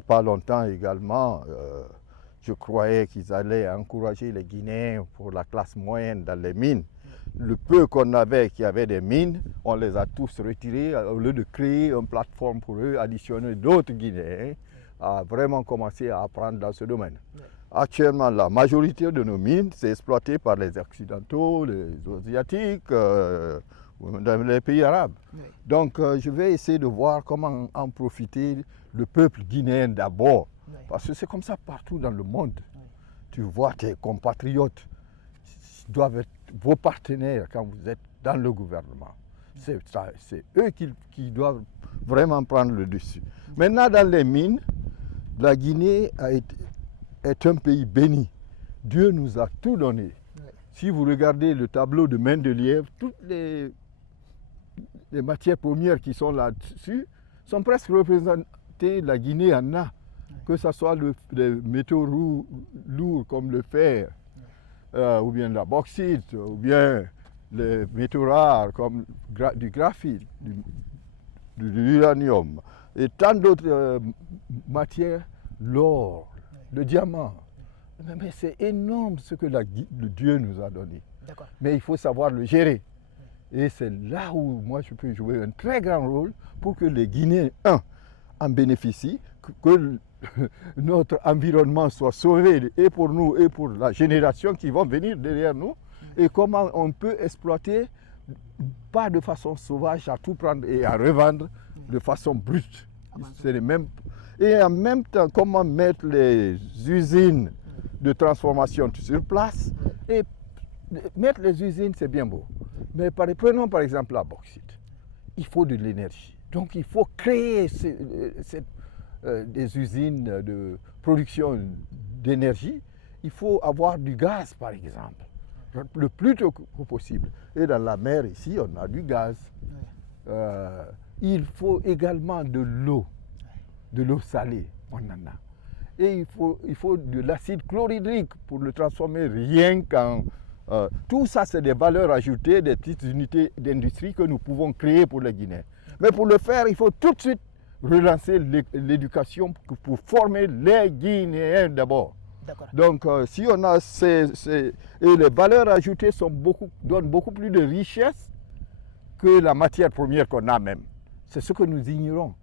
a pas longtemps également, je croyais qu'ils allaient encourager les Guinéens pour la classe moyenne dans les mines. Le peu qu'on avait qui avait des mines, on les a tous retirés au lieu de créer une plateforme pour eux, additionner d'autres Guinéens à vraiment commencer à apprendre dans ce domaine. Actuellement, la majorité de nos mines, c'est exploité par les Occidentaux, les Asiatiques, dans les pays arabes. Donc, je vais essayer de voir comment en profiter le peuple guinéen d'abord. Parce que c'est comme ça partout dans le monde. Tu vois tes compatriotes doivent être vos partenaires quand vous êtes dans le gouvernement. C'est eux qui doivent vraiment prendre le dessus. Maintenant, dans les mines, la Guinée est un pays béni. Dieu nous a tout donné. Si vous regardez le tableau de Mendeleïev, toutes les matières premières qui sont là-dessus sont presque représentées. La Guinée en a. Que ce soit les métaux lourds comme le fer, ou bien la bauxite, ou bien les métaux rares comme du graphite, de l'uranium, et tant d'autres matières, l'or, le diamant. Mais c'est énorme ce que le Dieu nous a donné. Mais il faut savoir le gérer. Et c'est là où moi je peux jouer un très grand rôle pour que les Guinéens, en bénéficient, que notre environnement soit sauvé et pour nous et pour la génération qui va venir derrière nous, et comment on peut exploiter, pas de façon sauvage, à tout prendre et à revendre de façon brute. C'est les mêmes. Et en même temps, comment mettre les usines de transformation sur place. Et mettre les usines, c'est bien beau. Mais prenons par exemple la bauxite. Il faut de l'énergie. Donc il faut créer des usines de production d'énergie. Il faut avoir du gaz, par exemple, le plus tôt que possible. Et dans la mer, ici, on a du gaz. Il faut également de l'eau salée, on en a. Et il faut de l'acide chlorhydrique pour le transformer rien qu'en... tout ça, c'est des valeurs ajoutées, des petites unités d'industrie que nous pouvons créer pour les Guinéens. Mais pour le faire, il faut tout de suite relancer l'éducation pour former les Guinéens d'abord. Donc, si on a et les valeurs ajoutées donnent beaucoup plus de richesse que la matière première qu'on a même. C'est ce que nous ignorons.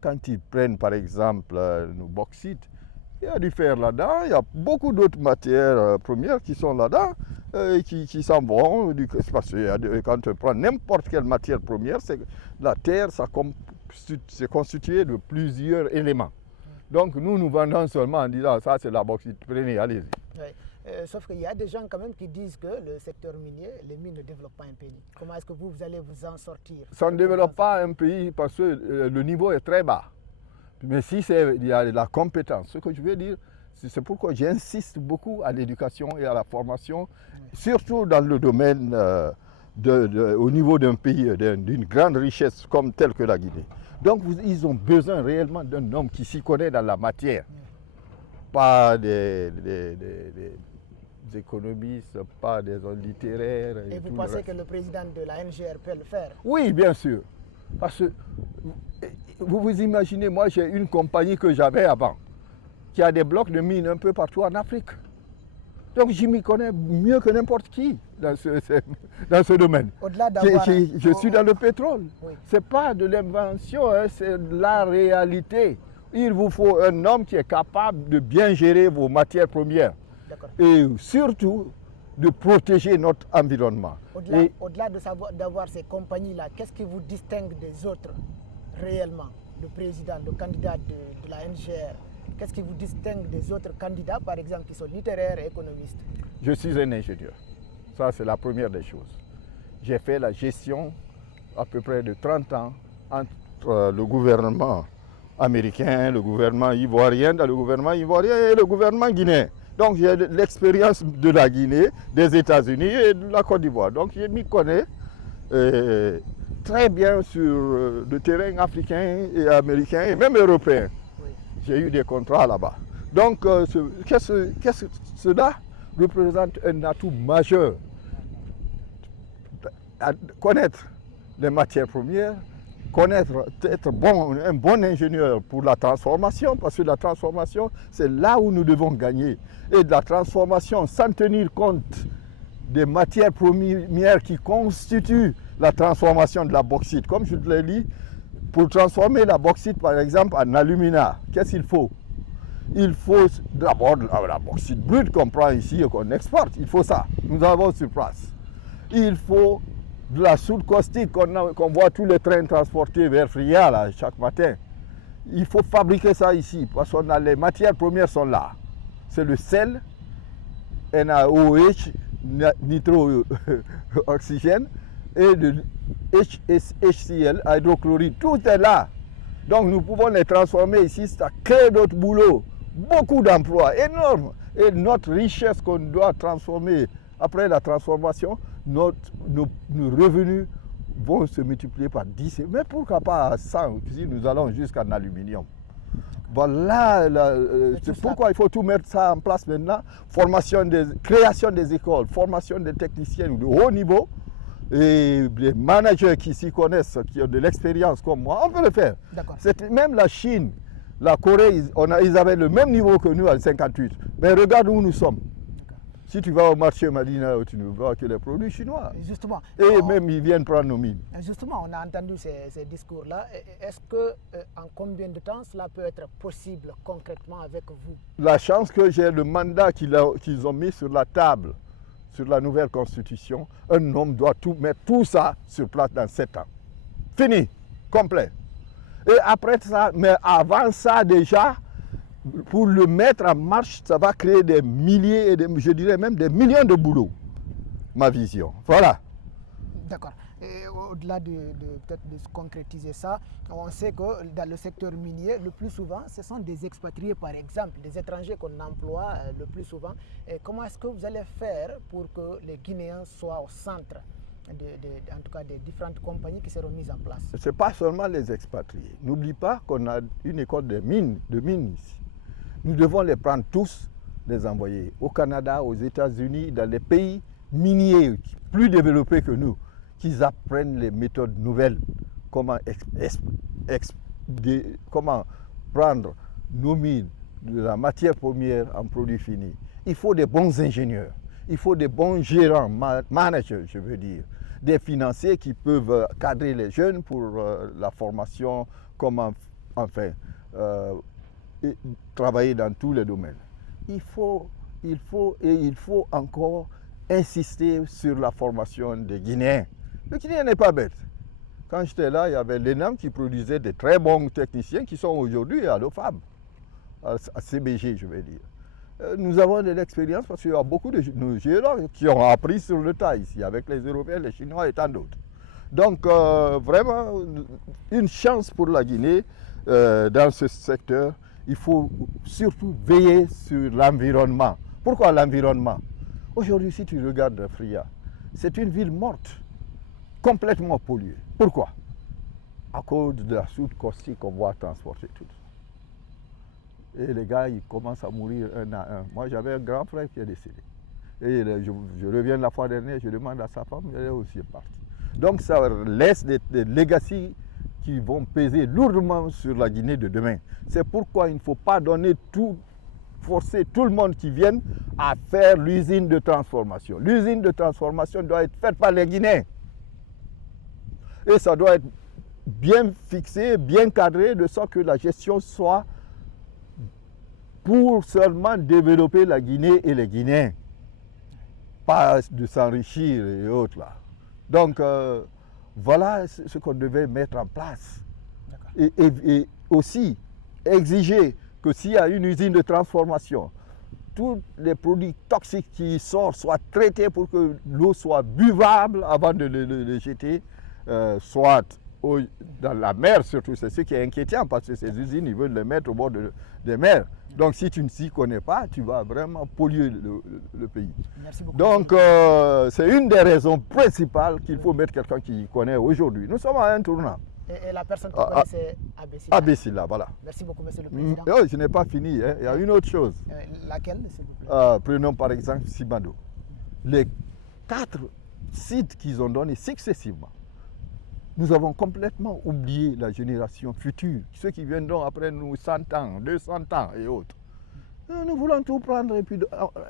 Quand ils prennent par exemple nos bauxites, il y a du fer là-dedans, il y a beaucoup d'autres matières premières qui sont là-dedans et qui s'en vont. Parce que quand on prend n'importe quelle matière première, la terre, c'est constitué de plusieurs éléments. Donc nous vendons seulement en disant ça c'est la bauxite, prenez, allez-y. Sauf qu'il y a des gens quand même qui disent que le secteur minier, les mines ne développent pas un pays. Comment est-ce que vous allez vous en sortir? Ça ne développe pas un pays parce que le niveau est très bas. Mais si il y a de la compétence, ce que je veux dire, c'est pourquoi j'insiste beaucoup à l'éducation et à la formation, surtout dans le domaine au niveau d'un pays, d'une grande richesse comme telle que la Guinée. Donc ils ont besoin réellement d'un homme qui s'y connaît dans la matière, pas des économistes, pas des hommes littéraires. Et vous pensez que le président de la NGR peut le faire? Oui, bien sûr. Parce que vous vous imaginez, moi j'ai une compagnie que j'avais avant, qui a des blocs de mines un peu partout en Afrique. Donc je m'y connais mieux que n'importe qui dans ce domaine. Je suis dans le pétrole. Oui. Ce n'est pas de l'invention, hein, c'est la réalité. Il vous faut un homme qui est capable de bien gérer vos matières premières. Et surtout de protéger notre environnement. Au-delà d'avoir ces compagnies-là, qu'est-ce qui vous distingue des autres réellement? Le président, le candidat de la NGR, qu'est-ce qui vous distingue des autres candidats, par exemple, qui sont littéraires et économistes? Je suis un ingénieur. Ça, c'est la première des choses. J'ai fait la gestion à peu près de 30 ans entre le gouvernement américain, le gouvernement ivoirien, et le gouvernement guinéen. Donc j'ai l'expérience de la Guinée, des États-Unis et de la Côte d'Ivoire. Donc je m'y connais très bien sur le terrain africain et américain et même européen. Oui. J'ai eu des contrats là-bas. Donc cela représente un atout majeur à connaître les matières premières être un bon ingénieur pour la transformation, parce que la transformation, c'est là où nous devons gagner. Et de la transformation sans tenir compte des matières premières qui constituent la transformation de la bauxite. Comme je te l'ai dit, pour transformer la bauxite, par exemple, en alumina, qu'est-ce qu'il faut? Il faut d'abord la bauxite brute qu'on prend ici et qu'on exporte. Il faut ça. Nous avons sur place. Il faut de la soude caustique qu'on voit tous les trains transportés vers Fria là, chaque matin. Il faut fabriquer ça ici parce que les matières premières sont là. C'est le sel, NaOH, nitro-oxygène, et le HCl, hydrochloride. Tout est là. Donc nous pouvons les transformer ici, ça crée d'autres boulots, beaucoup d'emplois énormes. Et notre richesse qu'on doit transformer après la transformation, nos revenus vont se multiplier par 10. Mais pourquoi pas à 100 si nous allons jusqu'en aluminium? Voilà, c'est pourquoi il faut tout mettre ça en place maintenant. Création des écoles, formation des techniciens de haut niveau et des managers qui s'y connaissent, qui ont de l'expérience comme moi, on peut le faire. Même la Chine, la Corée, ils avaient le même niveau que nous en 58. Mais regarde où nous sommes. Si tu vas au marché Madina, tu ne vois que les produits chinois. Justement. Et même ils viennent prendre nos mines. Justement, on a entendu ces discours-là. Est-ce que en combien de temps cela peut être possible concrètement avec vous? La chance que j'ai le mandat qu'ils ont mis sur la table, sur la nouvelle constitution, un homme doit mettre tout ça sur place dans 7 ans. Fini, complet. Et après ça, mais avant ça déjà, pour le mettre en marche, ça va créer des milliers, je dirais même des millions de boulots. Ma vision. Voilà. D'accord. Au-delà peut-être de concrétiser ça, on sait que dans le secteur minier, le plus souvent, ce sont des expatriés, par exemple, des étrangers qu'on emploie le plus souvent. Et comment est-ce que vous allez faire pour que les Guinéens soient au centre en tout cas des différentes compagnies qui seront mises en place? Ce n'est pas seulement les expatriés. N'oublie pas qu'on a une école de mines ici. Nous devons les prendre tous, les envoyer au Canada, aux États-Unis, dans les pays miniers plus développés que nous, qu'ils apprennent les méthodes nouvelles, comment prendre nos mines, de la matière première en produit fini. Il faut des bons ingénieurs, il faut des bons gérants, managers, je veux dire, des financiers qui peuvent cadrer les jeunes pour la formation, comment travailler dans tous les domaines. Il faut encore insister sur la formation des Guinéens. Le Guinéen n'est pas bête. Quand j'étais là, il y avait l'ENAM qui produisait de très bons techniciens qui sont aujourd'hui à l'OFAB, à CBG, je vais dire. Nous avons de l'expérience parce qu'il y a beaucoup de géologues qui ont appris sur le tas ici, avec les Européens, les Chinois et tant d'autres. Donc, vraiment, une chance pour la Guinée dans ce secteur. Il faut surtout veiller sur l'environnement. Pourquoi l'environnement? Aujourd'hui, si tu regardes Fria, c'est une ville morte, complètement polluée. Pourquoi? À cause de la soude caustique qu'on voit transporter tout ça. Et les gars, ils commencent à mourir un à un. Moi, j'avais un grand frère qui est décédé. Et je reviens la fois dernière, je demande à sa femme, elle est aussi partie. Donc, ça laisse des legacy qui vont peser lourdement sur la Guinée de demain. C'est pourquoi il ne faut pas forcer tout le monde qui vienne à faire l'usine de transformation. L'usine de transformation doit être faite par les Guinéens. Et ça doit être bien fixé, bien cadré, de sorte que la gestion soit pour seulement développer la Guinée et les Guinéens, pas de s'enrichir et autres là. Donc, voilà ce qu'on devait mettre en place. Et aussi exiger que s'il y a une usine de transformation, tous les produits toxiques qui sortent soient traités pour que l'eau soit buvable avant de les jeter, soit dans la mer surtout. C'est ce qui est inquiétant parce que ces usines, ils veulent les mettre au bord des mers. Donc si tu ne s'y connais pas, tu vas vraiment polluer le pays. Merci beaucoup. Donc c'est une des raisons principales qu'il faut mettre quelqu'un qui connaît aujourd'hui. Nous sommes à un tournant. Et la personne qui connaît, c'est Abessila. Abessila, voilà. Merci beaucoup, monsieur le président. Oh, je n'ai pas fini, hein. Il y a une autre chose. Laquelle, s'il vous plaît? Prenons par exemple Sibando. Les 4 sites qu'ils ont donnés successivement, Nous avons complètement oublié la génération future, ceux qui viendront après nous 100 ans, 200 ans et autres. Nous voulons tout prendre et puis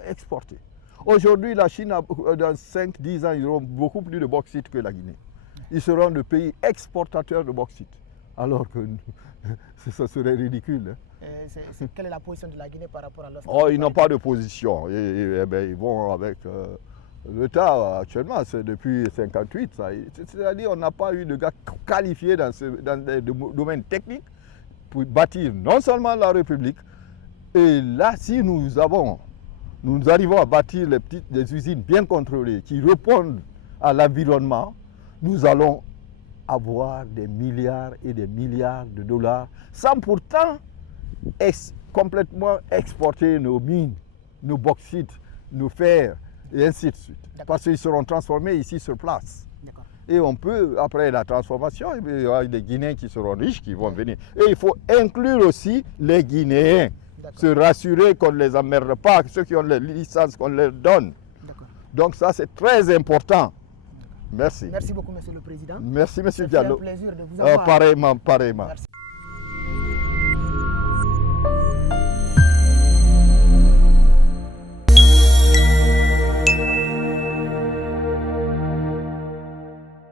exporter. Aujourd'hui, la Chine, dans 5-10 ans, ils auront beaucoup plus de bauxite que la Guinée. Ils seront le pays exportateur de bauxite. Alors que ça serait ridicule. Quelle est la position de la Guinée par rapport à l'offre? Ils n'ont pas de position. Ils vont avec l'État actuellement, c'est depuis 1958. C'est-à-dire qu'on n'a pas eu de gars qualifiés dans des domaines techniques pour bâtir non seulement la République, et là, si nous arrivons à bâtir des usines bien contrôlées qui répondent à l'environnement, nous allons avoir des milliards et des milliards de dollars sans pourtant complètement exporter nos mines, nos bauxites, nos fers et ainsi de suite. Parce qu'ils seront transformés ici sur place. Et on peut, après la transformation, il y aura des Guinéens qui seront riches qui vont venir. Et il faut inclure aussi les Guinéens. Se rassurer qu'on ne les emmerde pas, ceux qui ont les licences, qu'on leur donne. Donc ça, c'est très important. Merci. Merci beaucoup, Monsieur le Président. Merci, Monsieur Diallo. C'est un plaisir de vous avoir. Pareillement. Merci.